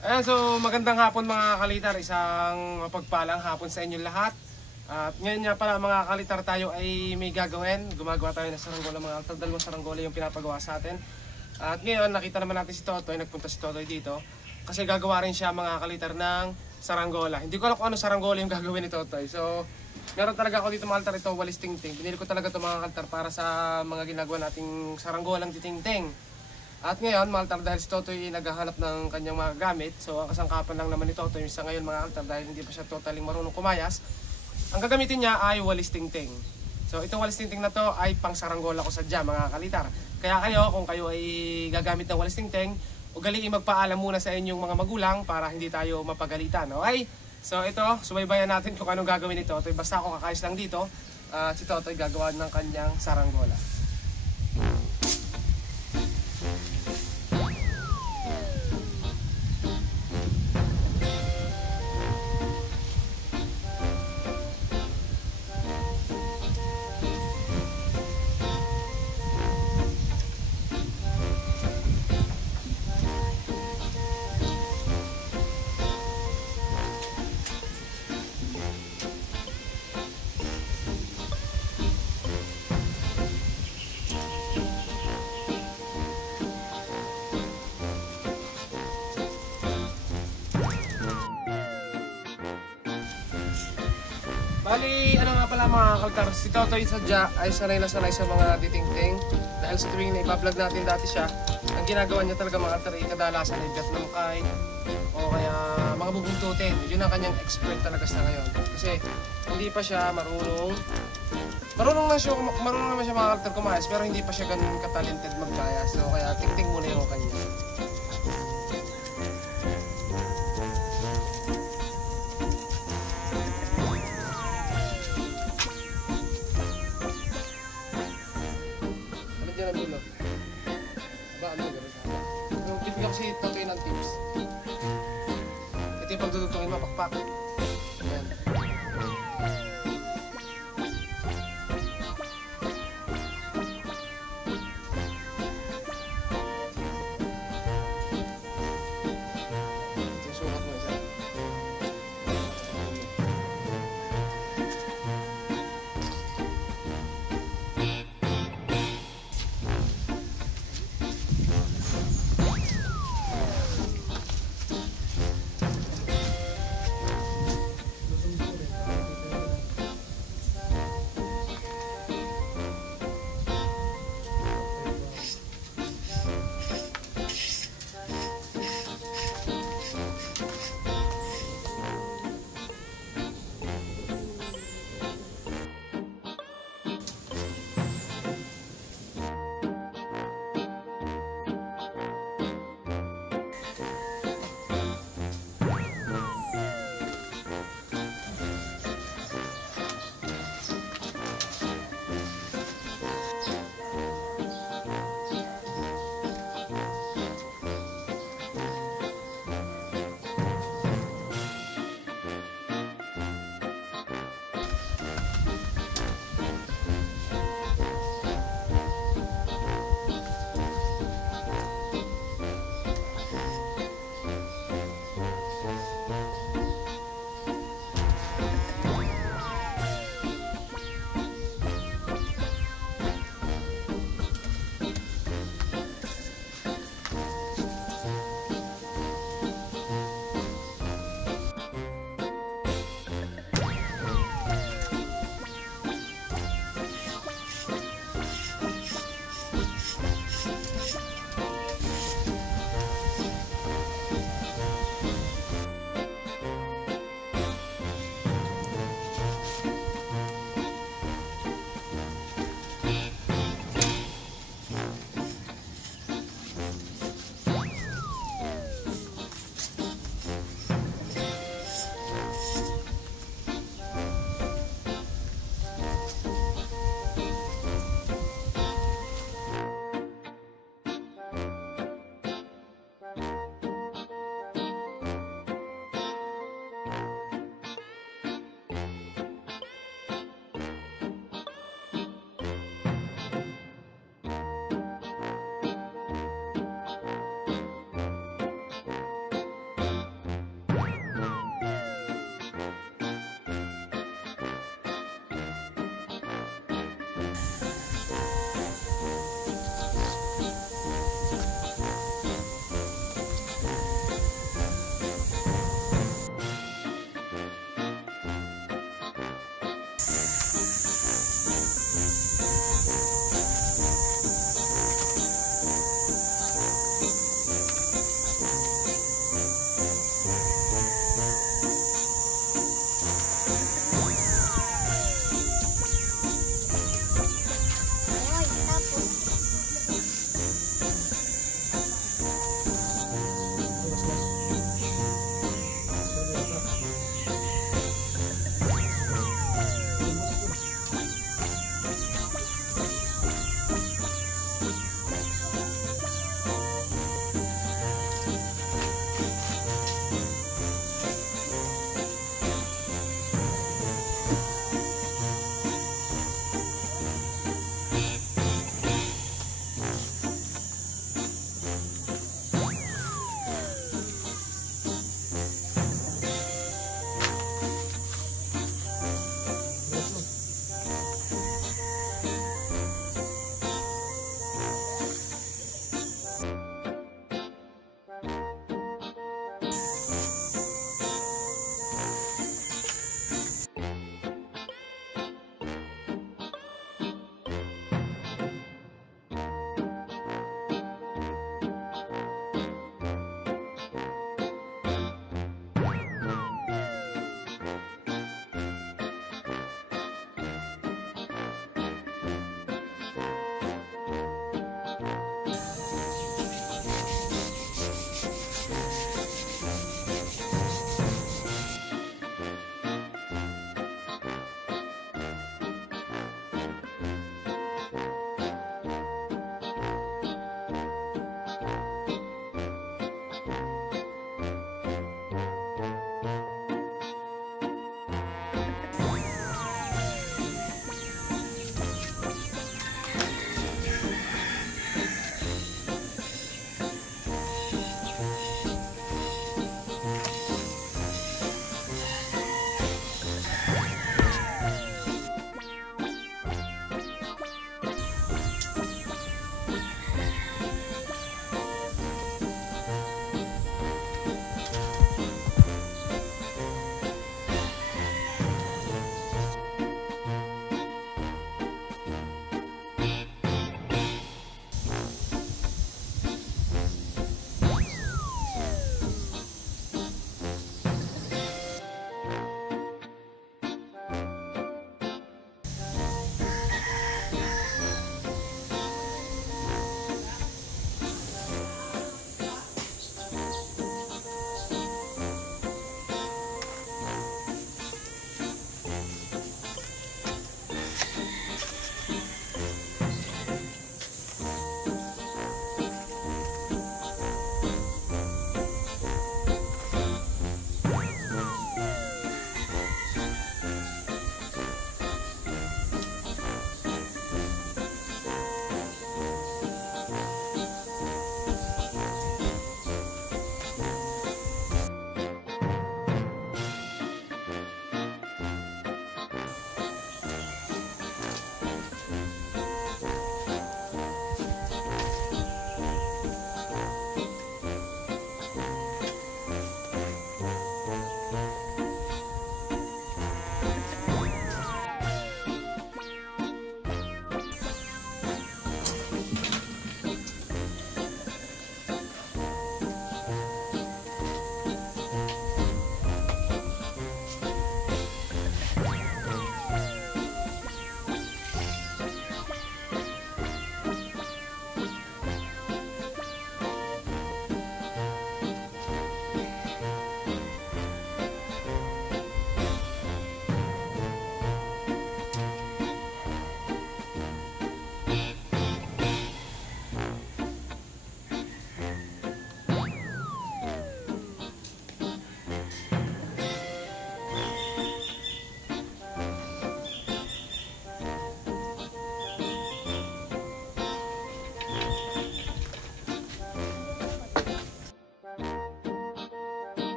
Ayan, so magandang hapon mga kalitar, isang mapagpalang hapon sa inyong lahat. At ngayon nga pala mga kalitar, tayo ay may gagawin. Gumagawa tayo ng saranggola mga altar, dalawang saranggola yung pinapagawa sa atin. At ngayon nakita naman natin si Totoy, nagpunta si Totoy dito. Kasi gagawa rin siya mga kalitar ng saranggola. Hindi ko alam kung ano saranggola yung gagawin ni Totoy. So meron talaga ako dito mga altar, ito walis tingting. Pinili ko talaga ito mga kalitar para sa mga ginagawa nating saranggolang titingting. At ngayon, mga altar, dahil si Totoy naghahanap ng kanyang mga gamit, so ang kasangkapan lang naman ni Totoy sa ngayon mga altar, dahil hindi pa siya totaling marunong kumayas, ang gagamitin niya ay walis tingting. So itong walis tingting na to ay pang saranggola ko sadya mga kalitar. Kaya kayo, kung kayo ay gagamit ng walis tingting, ugaliin magpaalam muna sa inyong mga magulang para hindi tayo mapagalitan. Okay? So ito, subaybayan natin kung anong gagawin ni Totoy. Basta ako kakayos lang dito, si Totoy gagawa ng kanyang saranggola. Bali, ano nga pala mga kaltar, si Totoy sadya ay sanay na sanay sa mga titingting. Dahil sa tuwing na ibablog natin dati siya, ang ginagawa niya talaga mga kaltar ay kadalasan ay Vietnam kite o kaya mga bubuntutin. Yun ang kanyang expert talaga sa ngayon. Kasi hindi pa siya marunong. Marunong naman siya mga kaltar kumayas, pero hindi pa siya ganun katalented magkaya. So kaya tingting muna yung kanya. Diyan ang dulo. Aba, ano yung gano'n sana? So, bibigyan ko si Totoy ng tips. Ito yung pagdudugtongin mapakpak. Ayan. Ito yung sukat mo isa.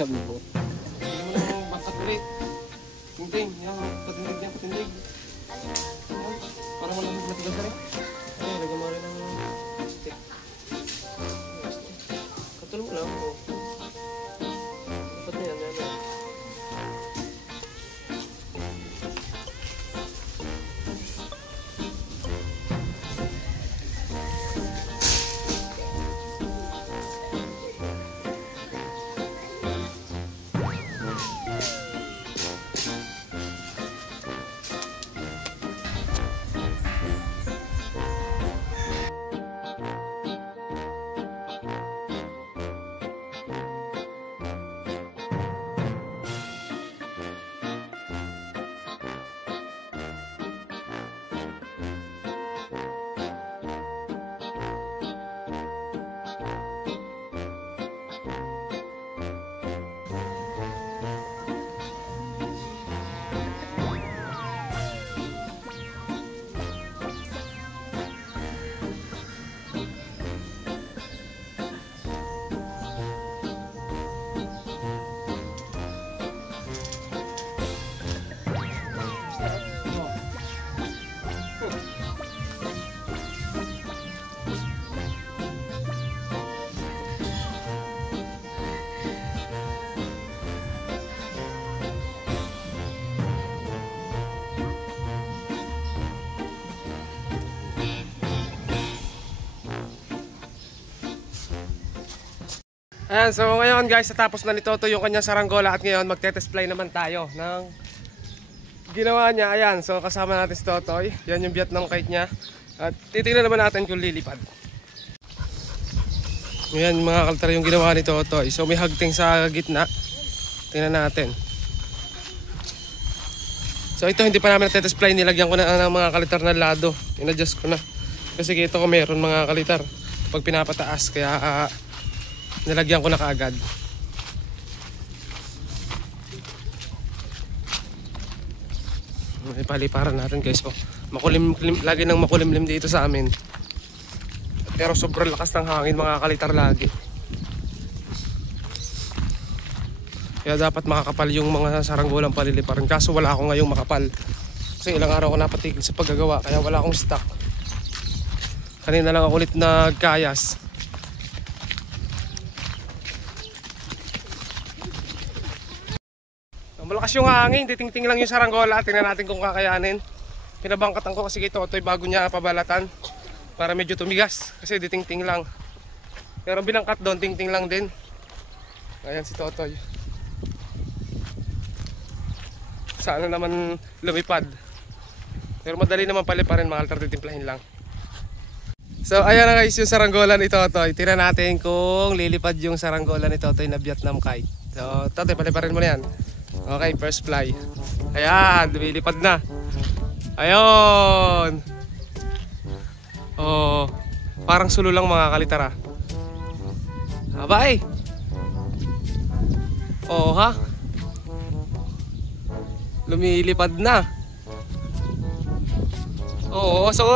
Sabi po. Hindi mo nang bangkat ulit. Ting-ting, yan, patindig yan, patindig. Parang walang matigas na rin. Ay, lagyan mo rin ng stick. Katulong mo lang. Oh. Dapat na yan, yan. Ayan, so ngayon guys, natapos na ni Toto yung kanyang saranggola at ngayon magte-test fly naman tayo ng ginawa niya. Ayan, so kasama natin si Totoy. Yan yung biat ng kite niya. At titignan naman natin kung lilipad. Ayan mga kaltara yung ginawa ni Totoy. So may hagting sa gitna. Tingnan natin. So ito hindi pa namin natetest fly. Nilagyan ko na ng mga kalitar na lado. In-adjust ko na. Kasi kita ko meron mga kalitar pag pinapataas. Kaya nilagyan ko na kaagad. Ipaliparan natin guys. Oh, makulim, lagi nang makulimlim dito sa amin. Pero sobrang lakas ng hangin mga kalitar lagi. Kaya dapat makakapal yung mga saranggolang paliliparan. Kaso wala ako ngayong makapal. Kasi ilang araw ko napatigil sa paggagawa. Kaya wala akong stock. Kanina lang ako ulit nagkayas. Malakas yung hangin, titingting lang yung saranggola. Tingnan natin kung kakayanin. Pinabangkatan ko kasi kay Totoy bago niya pabalatan para medyo tumigas kasi ditingting lang. Pero binangkat doon, tingting lang din. Ayan si Totoy. Sana naman lumipad. Pero madali naman paliparin, mga kaltar, titimplahin lang. So ayan na guys yung saranggola ni Totoy. Tingnan natin kung lilipad yung saranggola ni Totoy na Vietnam kite. So Totoy, paliparin mo na yan. Okay, first fly. Ayan, lumilipad na. Ayun. Oh, parang sulo lang mga kalitara. Abay. Oh ha. Lumilipad na. Oo, so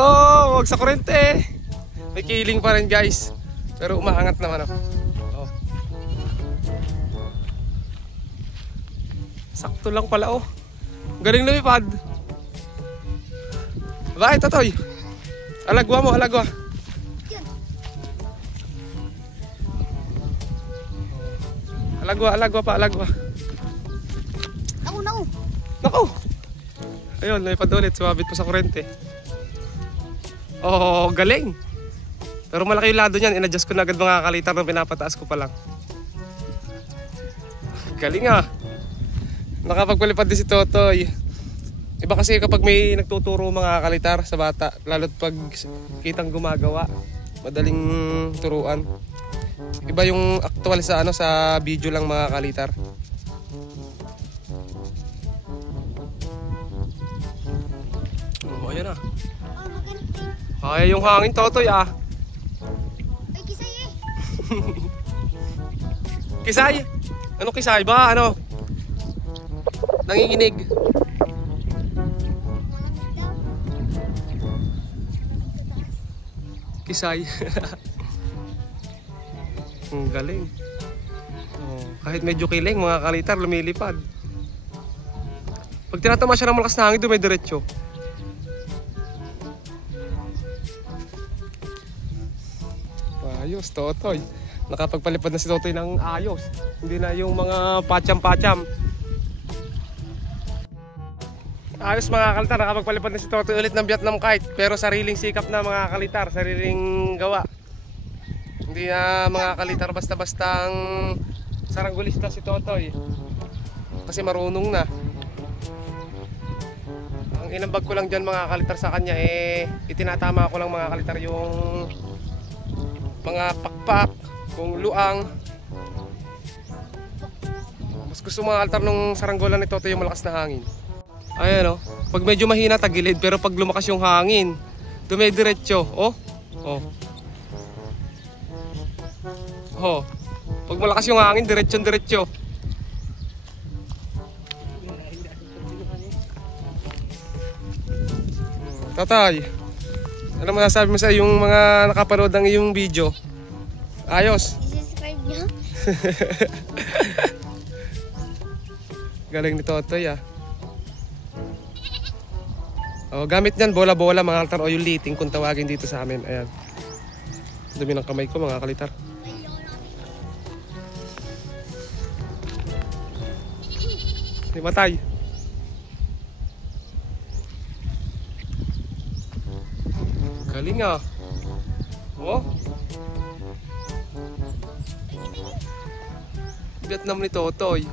wag sa kurente. May kiling pa rin guys. Pero umaangat naman oh. Sakto lang pala oh. Galing lumipad. Bakit Totoy? Alagwa mo, alagwa. Alagwa pa, alagwa. Naku. Ayun, lumipad ulit. Sumabit po sa kurente. Oh, galing. Pero malaki yung lado niyan. In-adjust ko na agad mga kalitar nung pinapataas ko pa lang. Galing ah. Nakapagpalipad din si Totoy. Iba kasi kapag may nagtuturo mga kalitar sa bata, lalo't pag kitang gumagawa, madaling turuan. Iba yung actual sa sa video lang mga kalitar. Oh, ayan ah. Kaya yung hangin Totoy ah. Ay, kisay eh. Kisay? Ano kisay ba? Ano? Nanginginig. Kisay. Ang galing. Oh. Kahit medyo kiling mga kalitar, lumilipad. Pag tinatama siya ng malakas na hangin, dumidiretso. Ayos, Totoy. Nakapagpalipad na si Totoy ng ayos. Hindi na yung mga pacham-pacham. Ayos mga kalitar, nakapagpalipad na si Totoy ulit ng Vietnam kite. Pero sariling sikap na mga kalitar, sariling gawa. Hindi na mga kalitar basta-bastang saranggolista si Totoy. Kasi marunong na. Ang inambag ko lang dyan mga kalitar sa kanya itinatama ko lang mga kalitar yung mga pakpak, kung luang. Mas gusto mga kalitar nung saranggola ni Totoy yung malakas na hangin. Ayan o, pag medyo mahina tagilid, pero pag lumakas yung hangin, dumidiretso. Oh, oh. Oh. Pag malakas yung hangin, diretsyon-diretsyo. Tatay, ano masasabi mo sa yung mga nakapanood ng iyong video? Ayos. I-subscribe nyo. Galing ni Totoy ah. Oh, gamit niyan bola-bola mga kalitar o yung liting kung tawagin dito sa amin. Ayan. Dumi ng kamay ko mga kalitar. Di matay. Galing ah. Oh. Vietnam ni Totoy.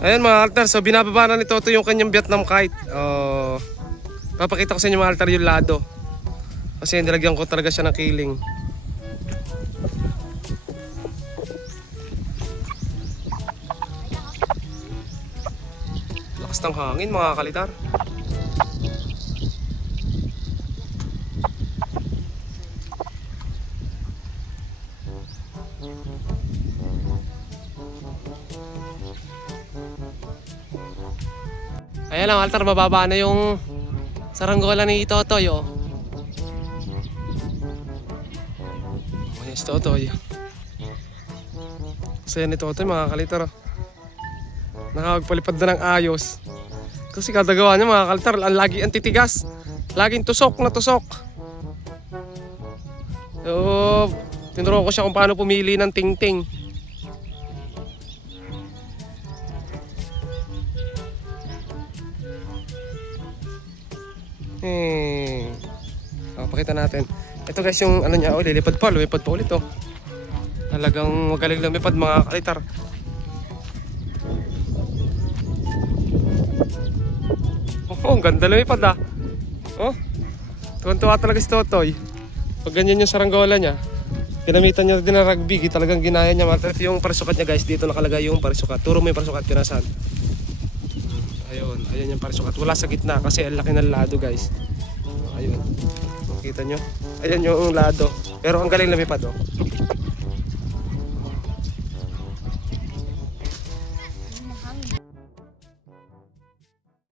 Ayan mga altar, so binababa na ni Totoy yung kanyang Vietnam kite. Papakita ko sa inyo mga altar yung lado. Kasi nilagyan ko talaga siya ng kiling. Lakas ng hangin mga kalitar. Ayan lang altar, bababa na yung saranggola ni Totoy oh. Ayan si Totoy. Saya ni Totoy mga kalitar oh. Nakapagpalipad na ng ayos. Kasi kada gawa niya mga kalitar, lagi ang titigas. Laging tusok na tusok. So, tinuruan ko siya kung paano pumili ng ting-ting. Pakita natin. Ito guys yung ano niya, lumipad pa ulit oh. Talagang magaling lumipad mga kalitar. Oh, ang ganda lumipad ah. Oh. Tuwan-tuwa talaga si Totoy. Pag ganyan yung saranggola niya, ginamitan niya din ng rugby, talagang ginaya niya. Ito yung parisukat niya guys, dito nakalagay yung parisukat. Turo mo yung parisukat, pinasan. Ayun yung parisukat. Wala sa gitna kasi ang laki ng lado guys. Ayun. Makita nyo? Ayan yung lado. Pero ang galing lumipad oh.